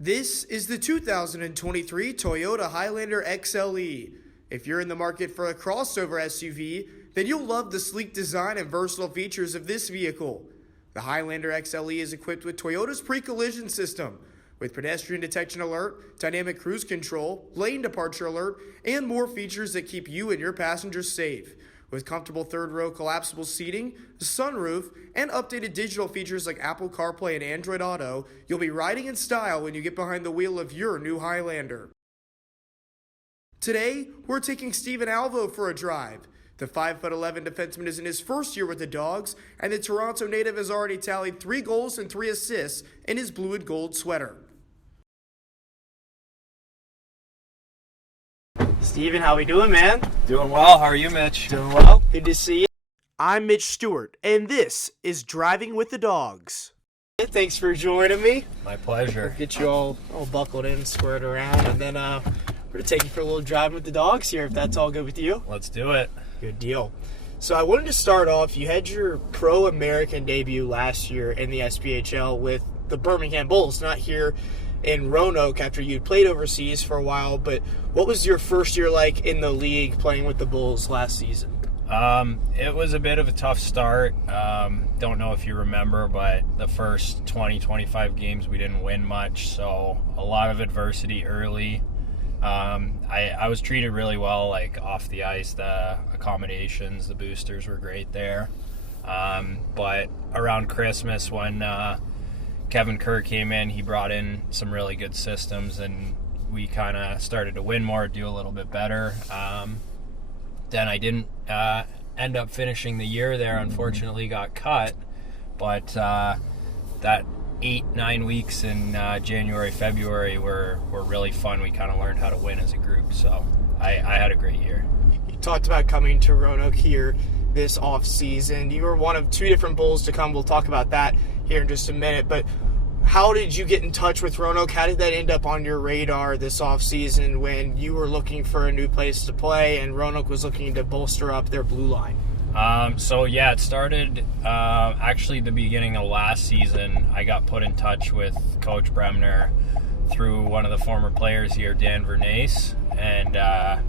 This is the 2023 Toyota Highlander XLE. If you're in the market for a crossover SUV, then you'll love the sleek design and versatile features of this vehicle. The Highlander XLE is equipped with Toyota's pre-collision system, with pedestrian detection alert, dynamic cruise control, lane departure alert, and more features that keep you and your passengers safe. With comfortable third-row collapsible seating, a sunroof, and updated digital features like Apple CarPlay and Android Auto, you'll be riding in style when you get behind the wheel of your new Highlander. Today, we're taking Steven Alvo for a drive. The 5'11" defenseman is in his first year with the Dawgs, and the Toronto native has already tallied 3 goals and 3 assists in his blue and gold sweater. Steven, how we doing, man? Doing well. How are you, Mitch? Doing well. Good to see you. I'm Mitch Stewart, and this is Driving with the Dawgs. Thanks for joining me. My pleasure. We'll get you all buckled in, squared around, and then we're going to take you for a little drive with the Dawgs here, if that's all good with you. Let's do it. Good deal. So I wanted to start off, you had your pro-American debut last year in the SPHL with the Birmingham Bulls, not here in Roanoke after you'd played overseas for a while, but what was your first year like in the league playing with the Bulls last season? It was a bit of a tough start. Don't know if you remember, but the first 20-25 games we didn't win much, so a lot of adversity early. I was treated really well, like off the ice. The accommodations, the boosters were great there. But around Christmas, when Kevin Kerr came in, he brought in some really good systems, and we kind of started to win more, do a little bit better. Then I didn't end up finishing the year there, unfortunately got cut, but that 8-9 weeks in January, February were really fun. We kind of learned how to win as a group, so I had a great year. You talked about coming to Roanoke here this off season. You were one of 2 different Bulls to come. We'll talk about that here in just a minute, but how did you get in touch with Roanoke? How did that end up on your radar this off season when you were looking for a new place to play and Roanoke was looking to bolster up their blue line? It started actually the beginning of last season. I got put in touch with Coach Bremner through one of the former players here, Dan Vernace, and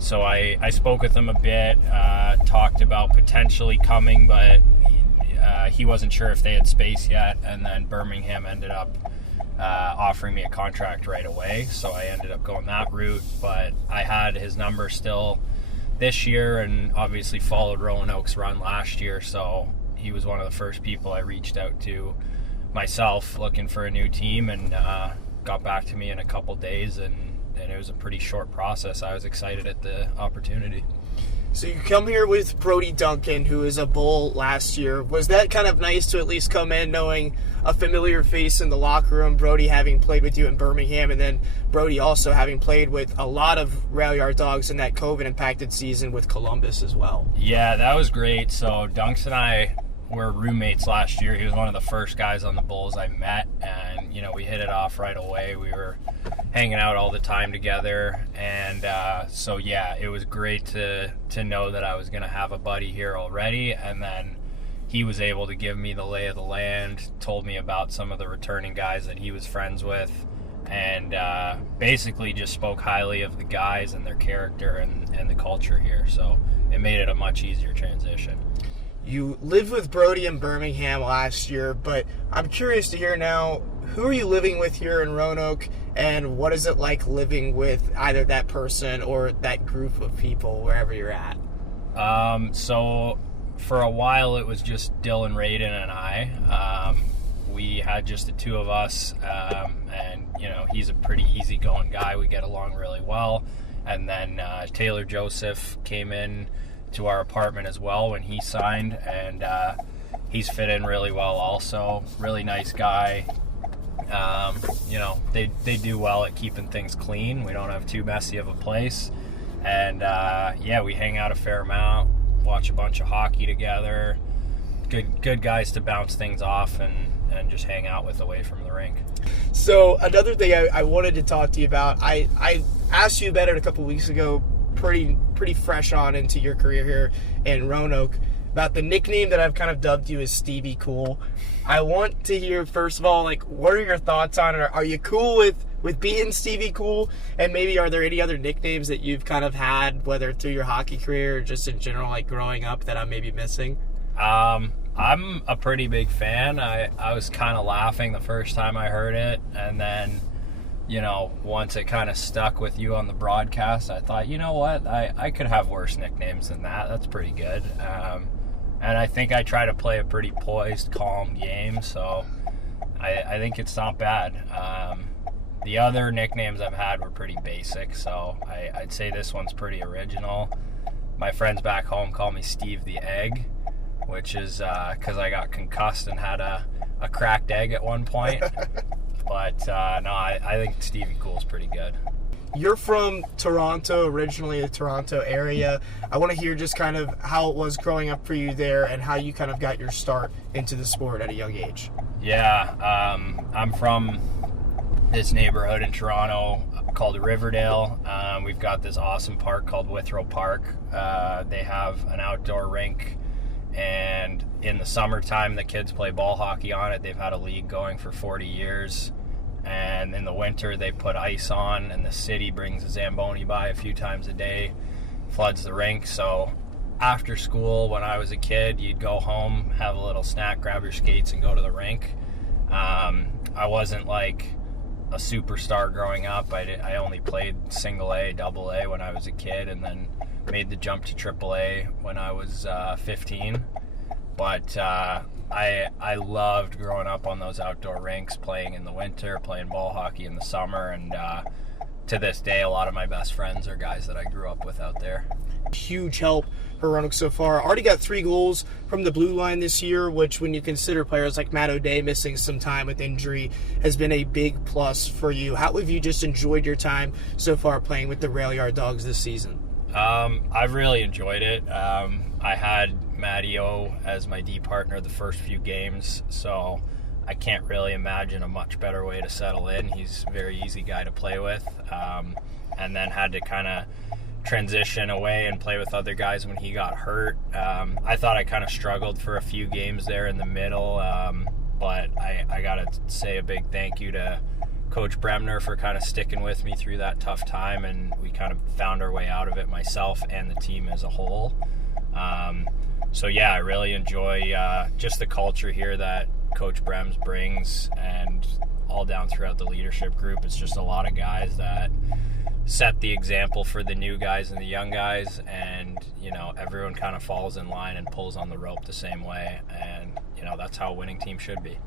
so I spoke with him a bit, talked about potentially coming, but he wasn't sure if they had space yet, and then Birmingham ended up offering me a contract right away, so I ended up going that route, but I had his number still this year and obviously followed Roanoke's run last year, so he was one of the first people I reached out to myself looking for a new team, and got back to me in a couple days, and it was a pretty short process. I was excited at the opportunity. So you come here with Brody Duncan, who is a Bull last year. Was that kind of nice to at least come in knowing a familiar face in the locker room, Brody having played with you in Birmingham, and then Brody also having played with a lot of Rail Yard Dogs in that COVID-impacted season with Columbus as well? Yeah, that was great. So Dunks and I were roommates last year. He was one of the first guys on the Bulls I met, and we hit it off right away. We were hanging out all the time together, and it was great to know that I was going to have a buddy here already, and then he was able to give me the lay of the land, told me about some of the returning guys that he was friends with, and basically just spoke highly of the guys and their character and the culture here, so it made it a much easier transition. You lived with Brody in Birmingham last year, but I'm curious to hear now, who are you living with here in Roanoke, and what is it like living with either that person or that group of people wherever you're at? So for a while it was just Dylan Radin and I. We had just the 2 of us, and he's a pretty easygoing guy. We get along really well. And then Taylor Joseph came in to our apartment as well when he signed, and he's fit in really well also. Really nice guy. They do well at keeping things clean. We don't have too messy of a place. And we hang out a fair amount, watch a bunch of hockey together. Good guys to bounce things off and just hang out with away from the rink. So another thing I wanted to talk to you about, I asked you about it a couple weeks ago, pretty fresh on into your career here in Roanoke. about the nickname that I've kind of dubbed you as Stevie Cool. I want to hear, first of all, like, what are your thoughts on it? Are you cool with being Stevie Cool? And maybe are there any other nicknames that you've kind of had, whether through your hockey career or just in general, like growing up, that I'm maybe missing? I'm a pretty big fan. I was kind of laughing the first time I heard it, and then, once it kind of stuck with you on the broadcast, I thought, you know what, I could have worse nicknames than that. That's pretty good. And I think I try to play a pretty poised, calm game, so I think it's not bad. The other nicknames I've had were pretty basic, so I'd say this one's pretty original. My friends back home call me Steve the Egg, which is because I got concussed and had a cracked egg at one point. But no, I think Stevie Cool's pretty good. You're from Toronto, originally the Toronto area. I want to hear just kind of how it was growing up for you there and how you kind of got your start into the sport at a young age. Yeah, I'm from this neighborhood in Toronto called Riverdale. We've got this awesome park called Withrow Park. They have an outdoor rink, and in the summertime the kids play ball hockey on it. They've had a league going for 40 years. And in the winter, they put ice on, and the city brings a Zamboni by a few times a day, floods the rink. So after school, when I was a kid, you'd go home, have a little snack, grab your skates, and go to the rink. I wasn't like a superstar growing up. I only played single A, double A when I was a kid, and then made the jump to triple A when I was 15. But I loved growing up on those outdoor rinks, playing in the winter, playing ball hockey in the summer, and to this day, a lot of my best friends are guys that I grew up with out there. Huge help for Roanoke so far. Already got 3 goals from the blue line this year, which when you consider players like Matt O'Day missing some time with injury has been a big plus for you. How have you just enjoyed your time so far playing with the Rail Yard Dawgs this season? I've really enjoyed it. I had Matty O as my D partner the first few games, so I can't really imagine a much better way to settle in. He's a very easy guy to play with, and then had to kind of transition away and play with other guys when he got hurt. I thought I kind of struggled for a few games there in the middle, but I gotta say a big thank you to Coach Bremner for kind of sticking with me through that tough time, and we kind of found our way out of it, myself and the team as a whole. So yeah, I really enjoy just the culture here that Coach Brems brings, and all down throughout the leadership group. It's just a lot of guys that set the example for the new guys and the young guys, and everyone kind of falls in line and pulls on the rope the same way, and that's how a winning team should be.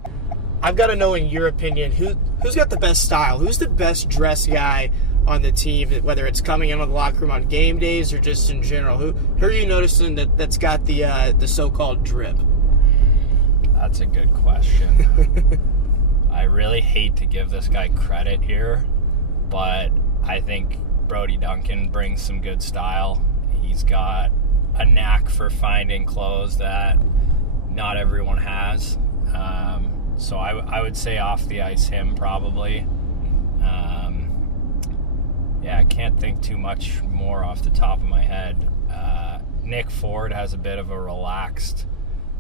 I've got to know, in your opinion, who's got the best style? Who's the best dressed guy on the team, whether it's coming in on the locker room on game days or just in general? Who are you noticing that's got the so-called drip? That's a good question. I really hate to give this guy credit here, but I think Brody Duncan brings some good style. He's got a knack for finding clothes that not everyone has. So I would say off the ice, him probably. Yeah, I can't think too much more off the top of my head. Nick Ford has a bit of a relaxed,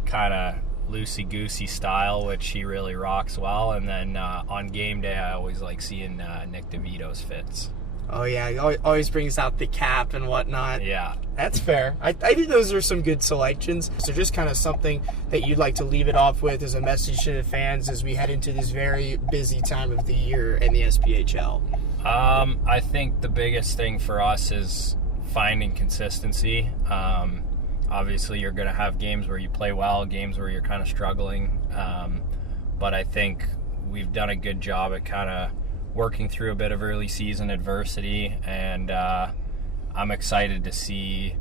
kind of loosey-goosey style, which he really rocks well. And then on game day, I always like seeing Nick DeVito's fits. Oh, yeah, he always brings out the cap and whatnot. Yeah. That's fair. I think those are some good selections. So just kind of something that you'd like to leave it off with as a message to the fans as we head into this very busy time of the year in the SPHL. I think the biggest thing for us is finding consistency. Obviously, you're going to have games where you play well, games where you're kind of struggling. But I think we've done a good job at kind of working through a bit of early season adversity, and I'm excited to see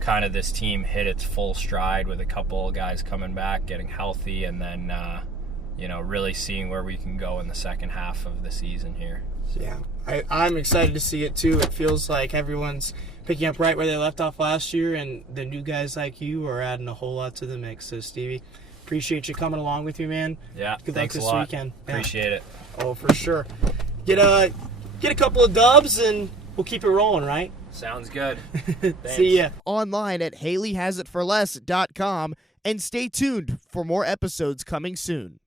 kind of this team hit its full stride with a couple of guys coming back, getting healthy, and then really seeing where we can go in the second half of the season here. Yeah, I'm excited to see it too. It feels like everyone's picking up right where they left off last year, and the new guys like you are adding a whole lot to the mix. So Stevie, appreciate you coming along with me, man. Yeah, good luck thanks this a lot. weekend. Appreciate it. Oh, for sure. Get a couple of dubs and we'll keep it rolling, right? Sounds good. See ya. Online at HaleyHasItForLess.com, and stay tuned for more episodes coming soon.